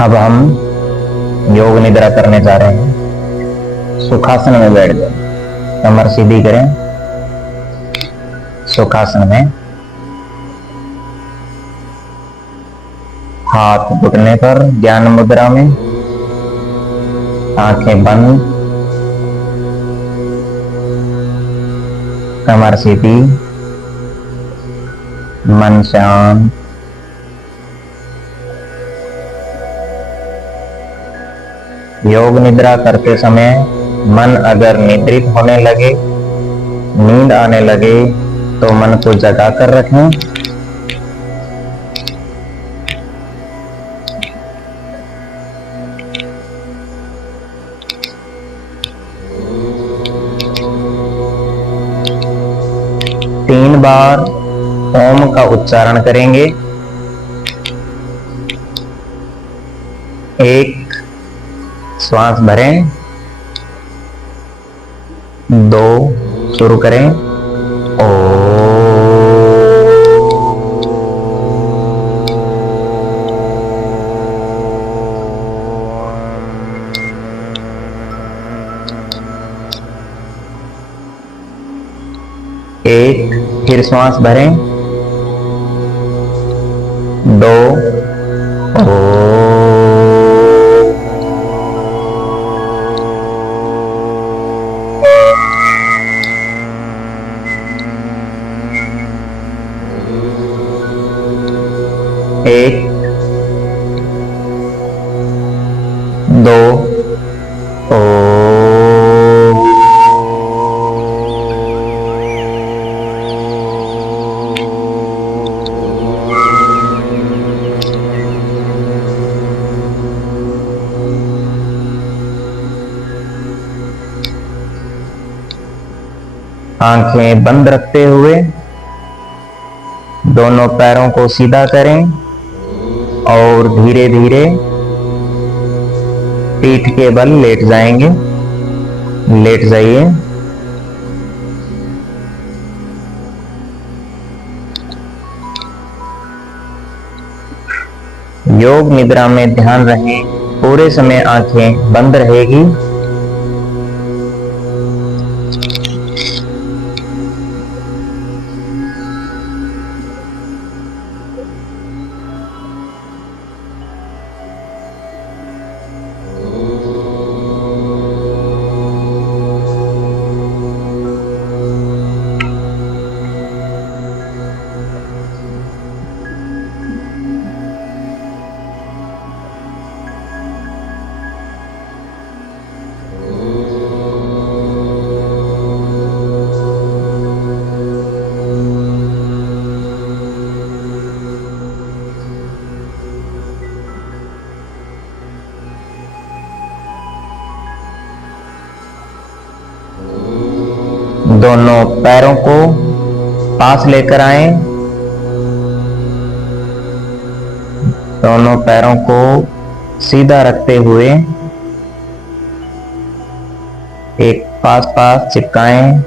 अब हम योग निद्रा करने जा रहे हैं। सुखासन में बैठ जाए, कमर सीधी करें। सुखासन में हाथ घुटने पर ज्ञान मुद्रा में, आंखें बंद, कमर सीधी, मन शांत। योग निद्रा करते समय मन अगर निद्रित होने लगे, नींद आने लगे, तो मन को जगा कर रखें। तीन बार ओम का उच्चारण करेंगे। एक श्वास भरें, दो शुरू करें। ओ एक, फिर श्वास भरें, दो, एक, दो, आंखें बंद रखते हुए दोनों पैरों को सीधा करें और धीरे धीरे पीठ के बल लेट जाएंगे। लेट जाइए। योग निद्रा में ध्यान रहे, पूरे समय आंखें बंद रहेगी। दोनों पैरों को पास लेकर आएं। दोनों पैरों को सीधा रखते हुए एक पास पास चिपकाएं,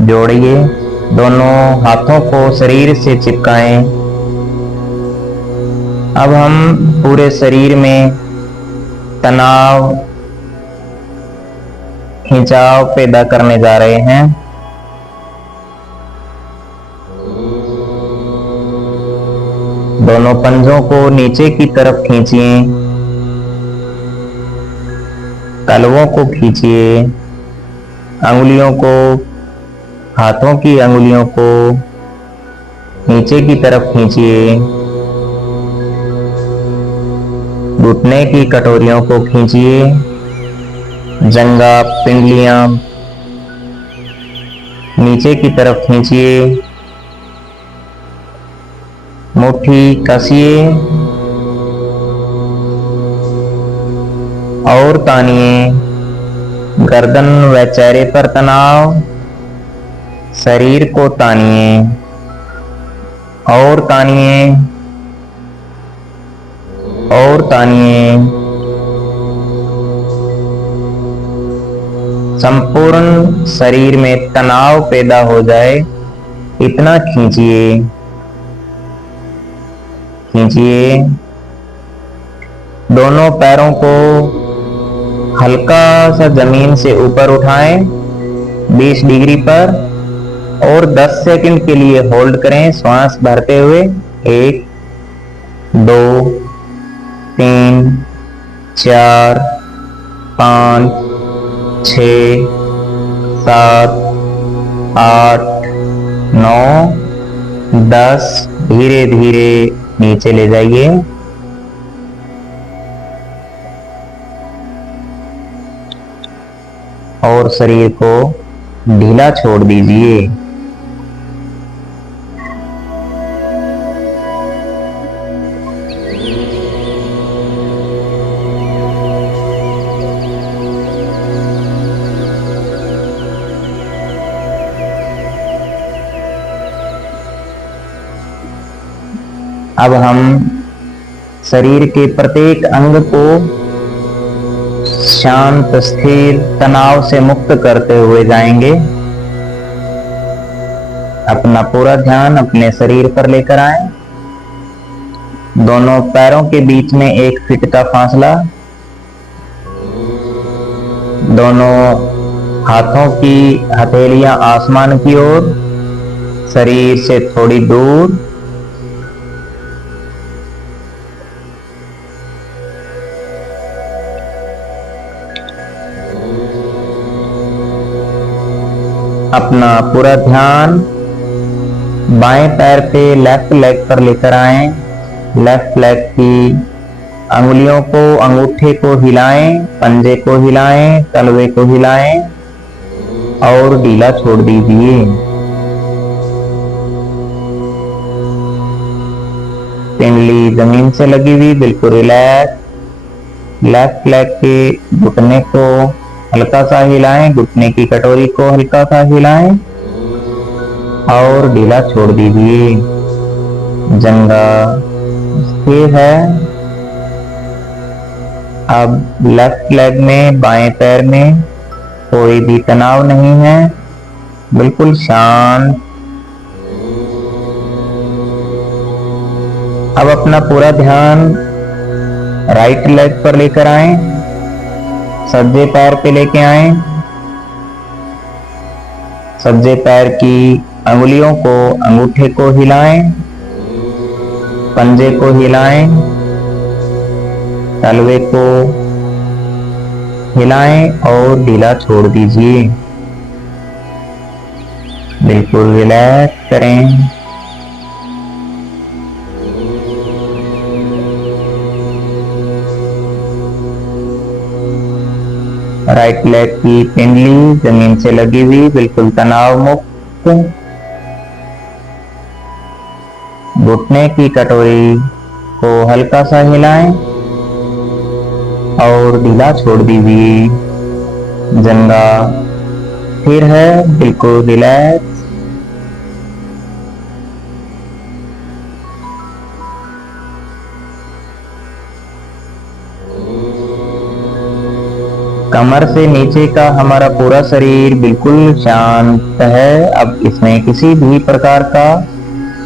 जोड़िए। दोनों हाथों को शरीर से चिपकाएं। अब हम पूरे शरीर में तनाव, खिंचाव पैदा करने जा रहे हैं। दोनों पंजों को नीचे की तरफ खींचिए, तलवों को खींचिए, अंगुलियों को, हाथों की अंगुलियों को नीचे की तरफ खींचिए, घुटने की कटोरियों को खींचिए, जंघा, पिंडलियां नीचे की तरफ खींचिए, मुट्ठी कसिए और तानिए। गर्दन व चेहरे पर तनाव, शरीर को तानिए और तानिए और तानिए। संपूर्ण शरीर में तनाव पैदा हो जाए इतना खींचिए, खींचिए। दोनों पैरों को हल्का सा जमीन से ऊपर उठाएं 20 डिग्री पर और 10 सेकंड के लिए होल्ड करें श्वास भरते हुए। 1 2 3 4 5 6 7 8 9 10। धीरे धीरे नीचे ले जाइए। और शरीर को ढीला छोड़ दीजिए। अब हम शरीर के प्रत्येक अंग को शांत, स्थिर, तनाव से मुक्त करते हुए जाएंगे। अपना पूरा ध्यान अपने शरीर पर लेकर आएं। दोनों पैरों के बीच में 1 फीट का फासला। दोनों हाथों की हथेलियां आसमान की ओर, शरीर से थोड़ी दूर। अपना पूरा ध्यान बाएं पैर पे लेफ्ट लेग पर लेकर आएं। लेफ्ट लेग की अंगुलियों को, अंगूठे को हिलाएं, पंजे को हिलाएं, तलवे को हिलाएं और ढीला छोड़ दीजिए। पिंडली जमीन से लगी हुई, बिल्कुल रिलैक्स। लेफ्ट लेग के घुटने को हल्का सा हिलाएं, घुटने की कटोरी को हल्का सा हिलाएं और ढीला छोड़ दीजिए। जंघा स्थिर है। अब लेफ्ट लेग में, बाएं पैर में कोई भी तनाव नहीं है, बिल्कुल शांत। अब अपना पूरा ध्यान राइट लेग पर लेकर आएं। सज्जे पैर पे लेके आएं। सज्जे पैर की अंगुलियों को, अंगूठे को हिलाएं, पंजे को हिलाएं, तलवे को हिलाएं और ढीला छोड़ दीजिए। बिल्कुल रिलैक्स करें। राइट लेग की पिंडली जमीन से लगी हुई, बिल्कुल तनाव मुक्त। घुटने की कटोरी को हल्का सा हिलाएं और ढीला छोड़ दीजिए। जंघा स्थिर है, बिल्कुल रिलैक्स। कमर से नीचे का हमारा पूरा शरीर बिल्कुल शांत है। अब इसमें किसी भी प्रकार का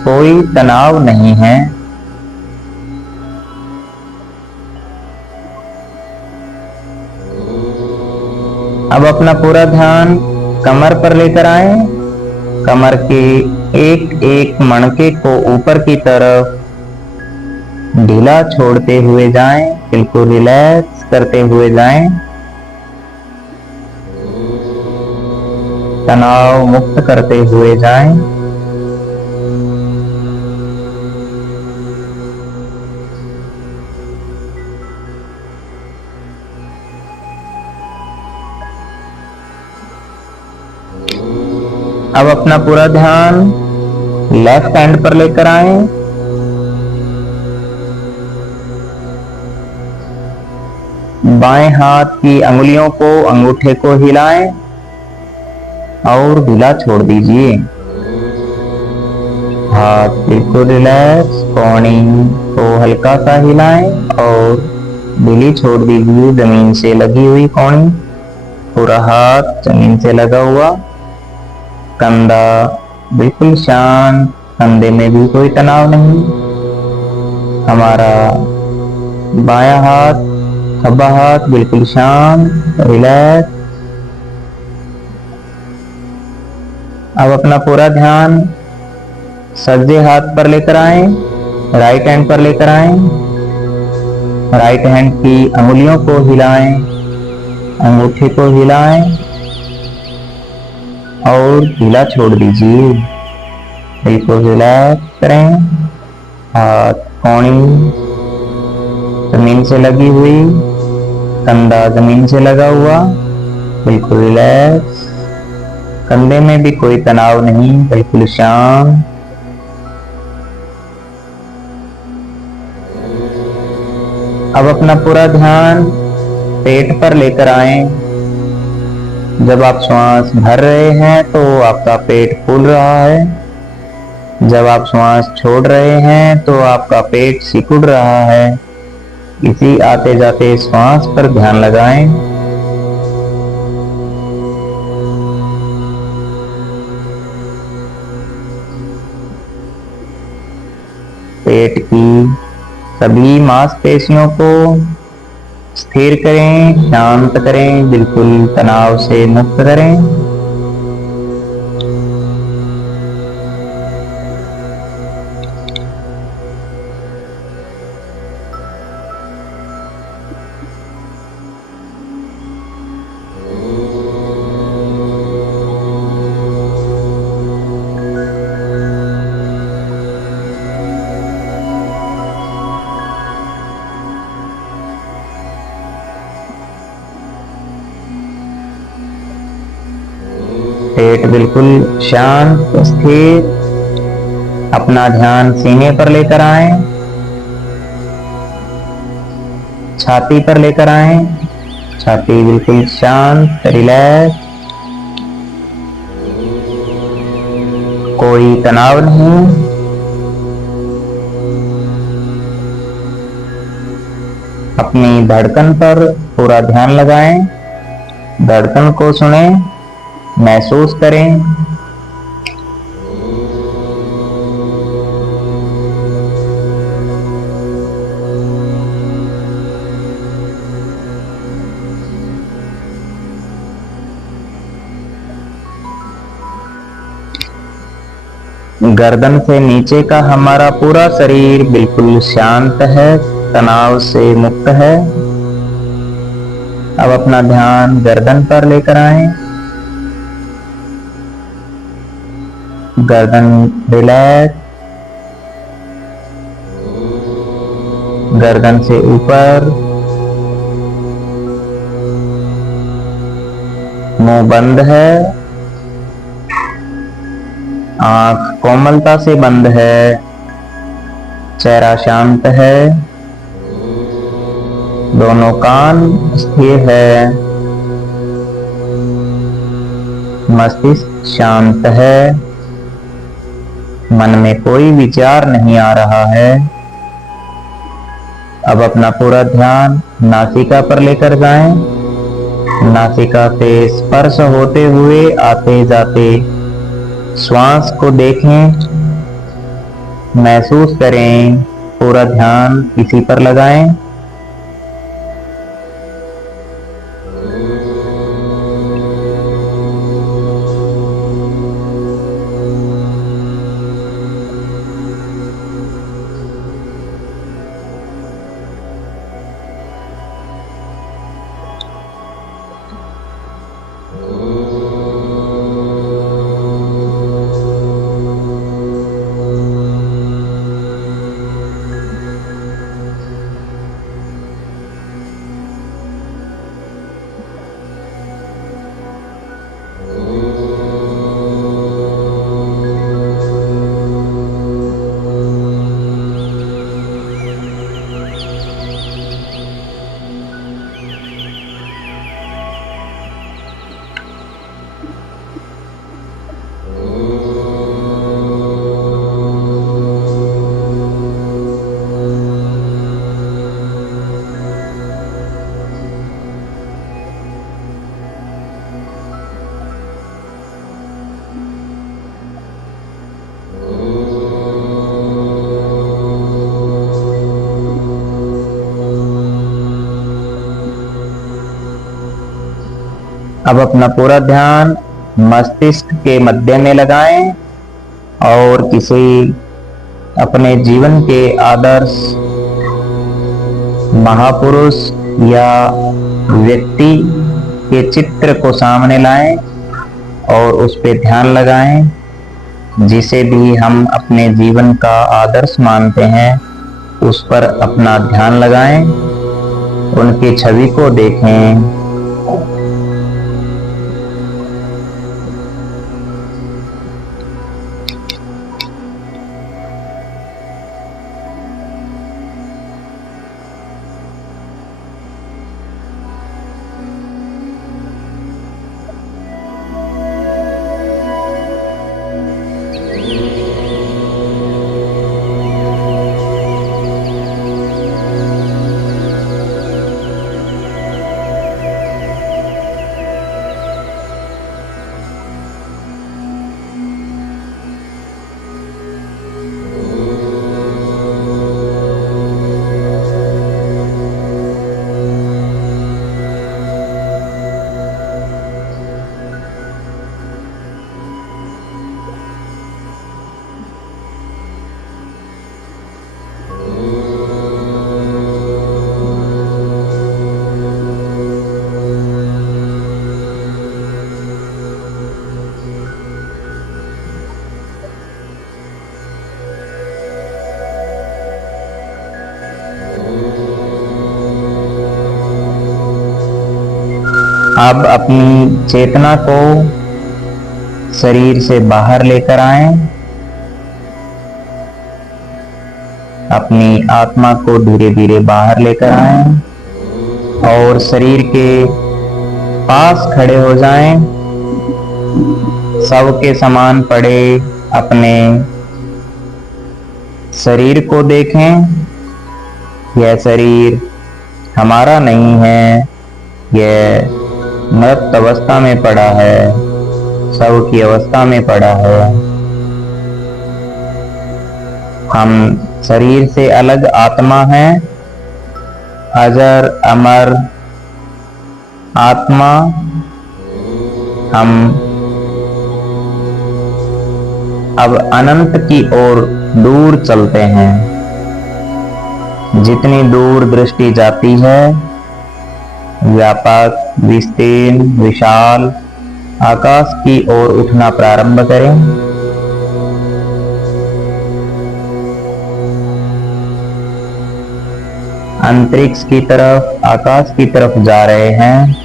कोई तनाव नहीं है। अब अपना पूरा ध्यान कमर पर लेकर आए। कमर के एक एक मणके को ऊपर की तरफ ढीला छोड़ते हुए जाएं, बिल्कुल रिलैक्स करते हुए जाएं। तनाव मुक्त करते हुए जाएं। अब अपना पूरा ध्यान लेफ्ट हैंड पर लेकर आएं। बाएं हाथ की अंगुलियों को, अंगूठे को हिलाएं और ढीला छोड़ दीजिए। हाथ बिल्कुल रिलैक्स। कोहनी को हल्का सा हिलाएं और ढीली छोड़ दीजिए। जमीन से लगी हुई कोहनी, पूरा हाथ जमीन से लगा हुआ। कंधा बिल्कुल शांत, कंधे में भी कोई तनाव नहीं। हमारा बायां हाथ, खब्बा हाथ बिल्कुल शांत, रिलैक्स। अब अपना पूरा ध्यान सज्जे हाथ पर लेकर आए, राइट हैंड पर लेकर आए। राइट हैंड की अंगुलियों को हिलाएं, अंगूठे को हिलाएं और ढीला छोड़ दीजिए। बिल्कुल रिलैक्स करें। हाथ कौणी जमीन से लगी हुई, कंधा जमीन से लगा हुआ, बिल्कुल रिलैक्स। कंधे में भी कोई तनाव नहीं, बिल्कुल शांत। अब अपना पूरा ध्यान पेट पर लेकर आए। जब आप श्वास भर रहे हैं तो आपका पेट फूल रहा है, जब आप श्वास छोड़ रहे हैं तो आपका पेट सिकुड़ रहा है। इसी आते जाते श्वास पर ध्यान लगाएं। पेट की सभी मांसपेशियों को स्थिर करें, शांत करें, बिल्कुल तनाव से मुक्त करें। पेट बिल्कुल शांत स्थिर। अपना ध्यान सीने पर लेकर आए, छाती पर लेकर आए, छाती बिल्कुल शांत, रिलैक्स। कोई तनाव नहीं। अपनी धड़कन पर पूरा ध्यान लगाएं, धड़कन को सुनें, महसूस करें। गर्दन से नीचे का हमारा पूरा शरीर बिल्कुल शांत है, तनाव से मुक्त है। अब अपना ध्यान गर्दन पर लेकर आए, गर्दन रिलैक्स, गर्दन से ऊपर, मुंह बंद है, आंख कोमलता से बंद है, चेहरा शांत है, दोनों कान स्थिर है, मस्तिष्क शांत है, मन में कोई विचार नहीं आ रहा है। अब अपना पूरा ध्यान नासिका पर लेकर जाएं, नासिका से स्पर्श होते हुए आते जाते श्वास को देखें, महसूस करें, पूरा ध्यान इसी पर लगाएं। अब अपना पूरा ध्यान मस्तिष्क के मध्य में लगाएं और किसी अपने जीवन के आदर्श महापुरुष या व्यक्ति के चित्र को सामने लाएं और उस पर ध्यान लगाएं। जिसे भी हम अपने जीवन का आदर्श मानते हैं उस पर अपना ध्यान लगाएं, उनकी छवि को देखें। अब अपनी चेतना को शरीर से बाहर लेकर आएं, अपनी आत्मा को धीरे धीरे बाहर लेकर आएं और शरीर के पास खड़े हो जाएं। शव के समान पड़े अपने शरीर को देखें। यह शरीर हमारा नहीं है, यह मृत अवस्था में पड़ा है, शव की अवस्था में पड़ा है। हम शरीर से अलग आत्मा हैं, अजर अमर आत्मा। हम अब अनंत की ओर दूर चलते हैं। जितनी दूर दृष्टि जाती है, व्यापक, विस्तीर्ण, विशाल आकाश की ओर उठना प्रारंभ करें। अंतरिक्ष की तरफ, आकाश की तरफ जा रहे हैं।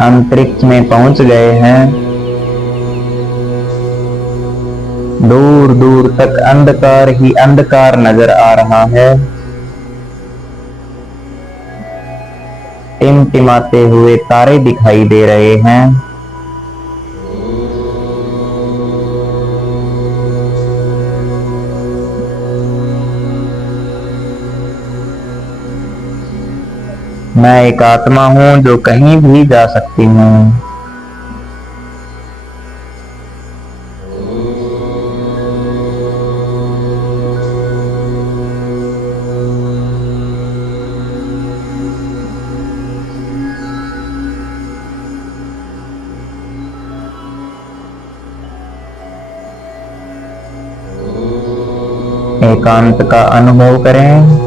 अंतरिक्ष में पहुंच गए हैं। दूर दूर तक अंधकार ही अंधकार नजर आ रहा है। टिमटिमाते हुए तारे दिखाई दे रहे हैं। मैं एक आत्मा हूं जो कहीं भी जा सकती हूं। एकांत का अनुभव करें।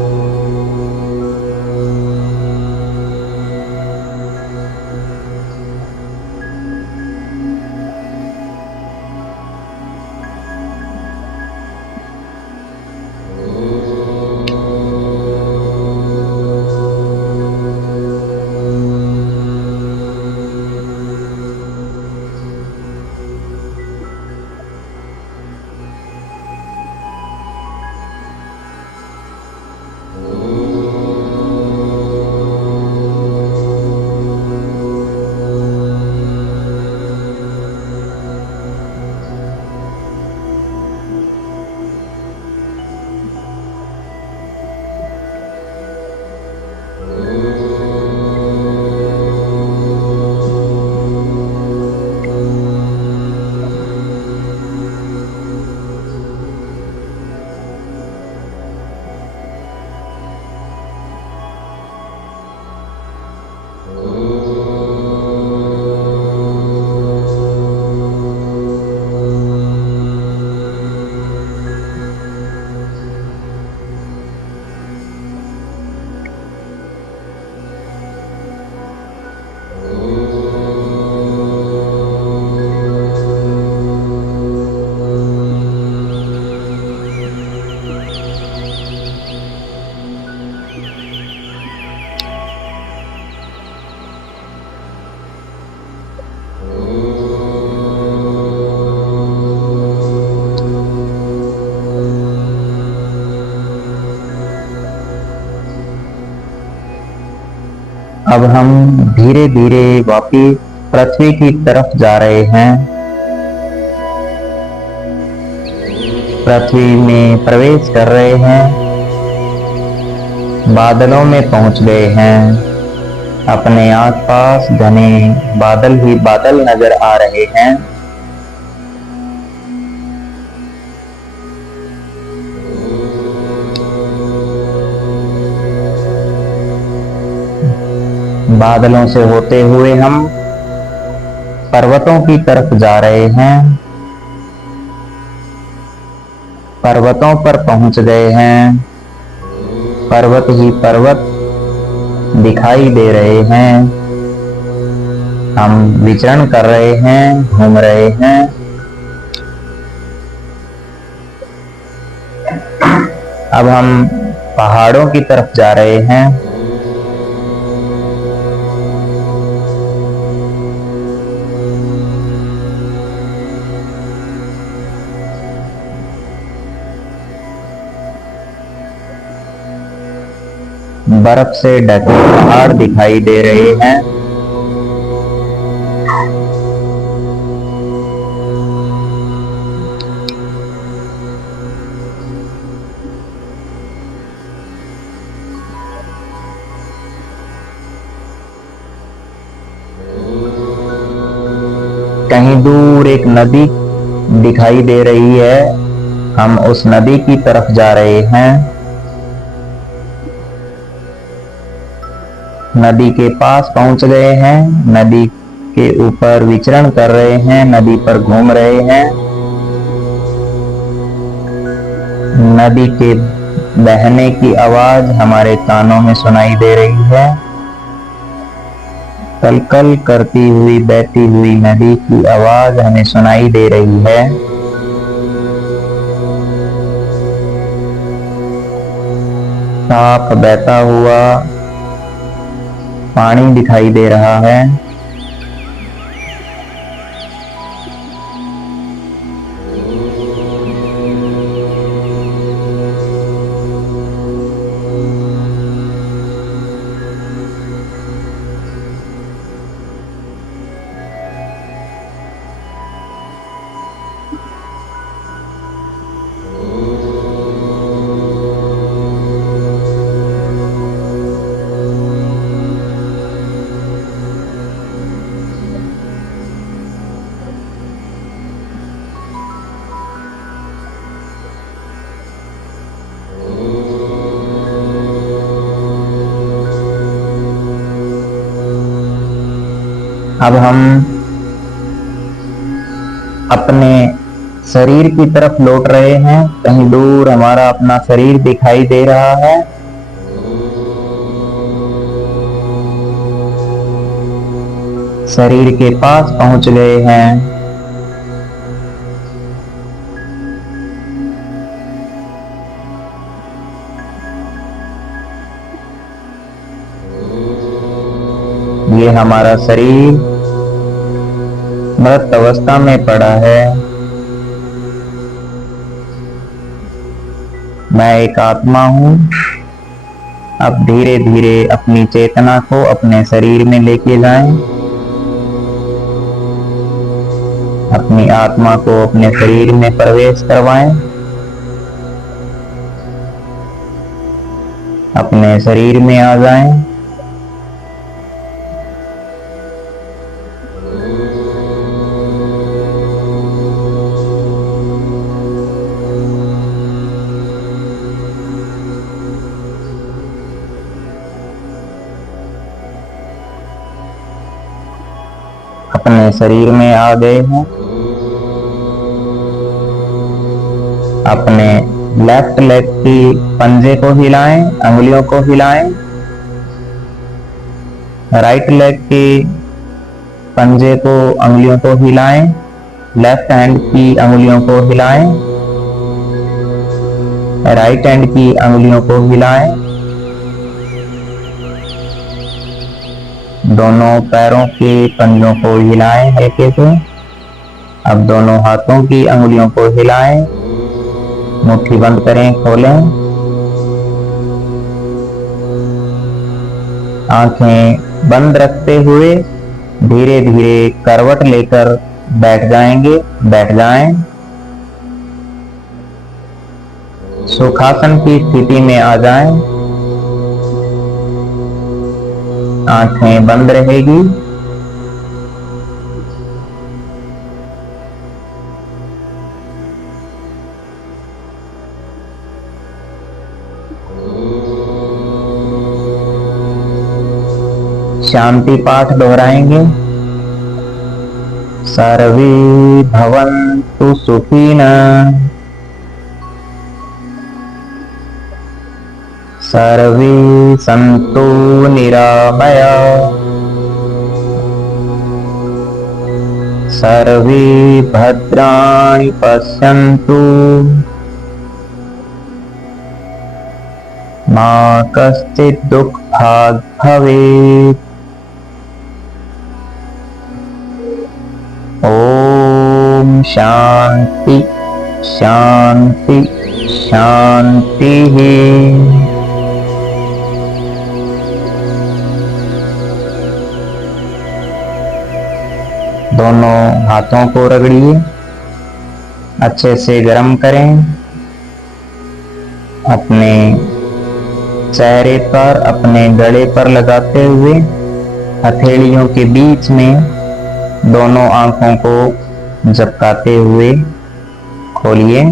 अब हम धीरे धीरे वापिस पृथ्वी की तरफ जा रहे हैं। पृथ्वी में प्रवेश कर रहे हैं। बादलों में पहुंच गए हैं। अपने आसपास घने बादल ही बादल नजर आ रहे हैं। बादलों से होते हुए हम पर्वतों की तरफ जा रहे हैं। पर्वतों पर पहुंच गए हैं। पर्वत ही पर्वत दिखाई दे रहे हैं। हम विचरण कर रहे हैं, घूम रहे हैं। अब हम पहाड़ों की तरफ जा रहे हैं। बर्फ से ढके पहाड़ दिखाई दे रहे हैं। कहीं दूर एक नदी दिखाई दे रही है। हम उस नदी की तरफ जा रहे हैं। नदी के पास पहुंच गए हैं। नदी के ऊपर विचरण कर रहे हैं। नदी पर घूम रहे हैं। नदी के बहने की आवाज हमारे कानों में सुनाई दे रही है। कलकल करती हुई बहती हुई नदी की आवाज हमें सुनाई दे रही है। साफ बहता हुआ पानी दिखाई दे रहा है। अब हम अपने शरीर की तरफ लौट रहे हैं। कहीं दूर हमारा अपना शरीर दिखाई दे रहा है। शरीर के पास पहुंच गए हैं। ये हमारा शरीर मृत अवस्था में पड़ा है। मैं एक आत्मा हूं। अब धीरे धीरे अपनी चेतना को अपने शरीर में लेके जाएं। अपनी आत्मा को अपने शरीर में प्रवेश करवाएं। अपने शरीर में आ जाएं। अपने शरीर में आ गए हैं। अपने लेफ्ट लेग की पंजे को हिलाएं, अंगुलियों को हिलाएं। राइट लेग की पंजे को, अंगुलियों को हिलाएं। लेफ्ट हैंड की अंगुलियों को हिलाएं। राइट हैंड की अंगुलियों को हिलाएं। दोनों पैरों के पंजों को हिलाएं हल्के से। अब दोनों हाथों की अंगुलियों को हिलाएं। मुट्ठी बंद करें, खोलें। आंखें बंद रखते हुए धीरे धीरे करवट लेकर बैठ जाएं। सुखासन की स्थिति में आ जाएं। आंखें बंद रहेगी। शांति पाठ दोहराएंगे। सर्वे भवन्तु सुखिनः, सर्वे सन्तु निरामयाः, सर्वे भद्राणि पश्यन्तु, मा कश्चित् दुःखात् भवेत्। ओम शांति शांति शांति। दोनों हाथों को रगड़िए, अच्छे से गर्म करें। अपने चेहरे पर, अपने गले पर लगाते हुए हथेलियों के बीच में दोनों आंखों को झपकाते हुए खोलिए।